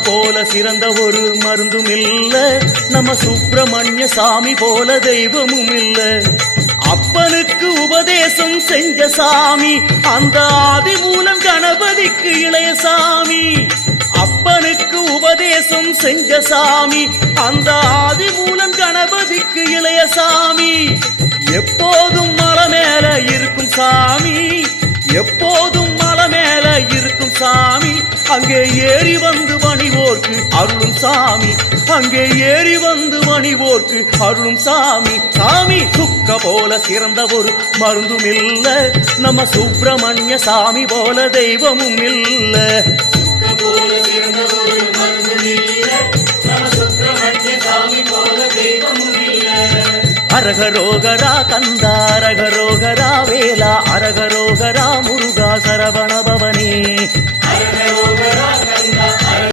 போல சிறந்த ஒரு மருந்தும் இல்ல. நம்ம சுப்பிரமணிய சாமி போல தெய்வமும் இல்ல. அப்பனுக்கு உபதேசம் செஞ்ச சாமி அந்த ஆதி மூலம் கணபதிக்கு இளைய சாமி. அப்பனுக்கு உபதேசம் செஞ்ச சாமி அந்த ஆதி மூலம் கணபதிக்கு இளைய சாமி. எப்போதும் மலை மேல இருக்கும் சாமி எப்போதும் மலை மேல இருக்கும் சாமி. அங்கே ஏறி வந்து சாமி. அங்கே ஏறி வந்து பணிவோர்க்கு அருளும் சாமி. சாமி சுக்க போல சிறந்த ஒரு மருந்தும் இல்ல. நம்ம சுப்பிரமணிய சாமி போல தெய்வமும் இல்ல. அரகரோகரா கந்தா அரகரோகரா வேலா அரகரோகரா முருகா சரவண பவனே அரகரோகரா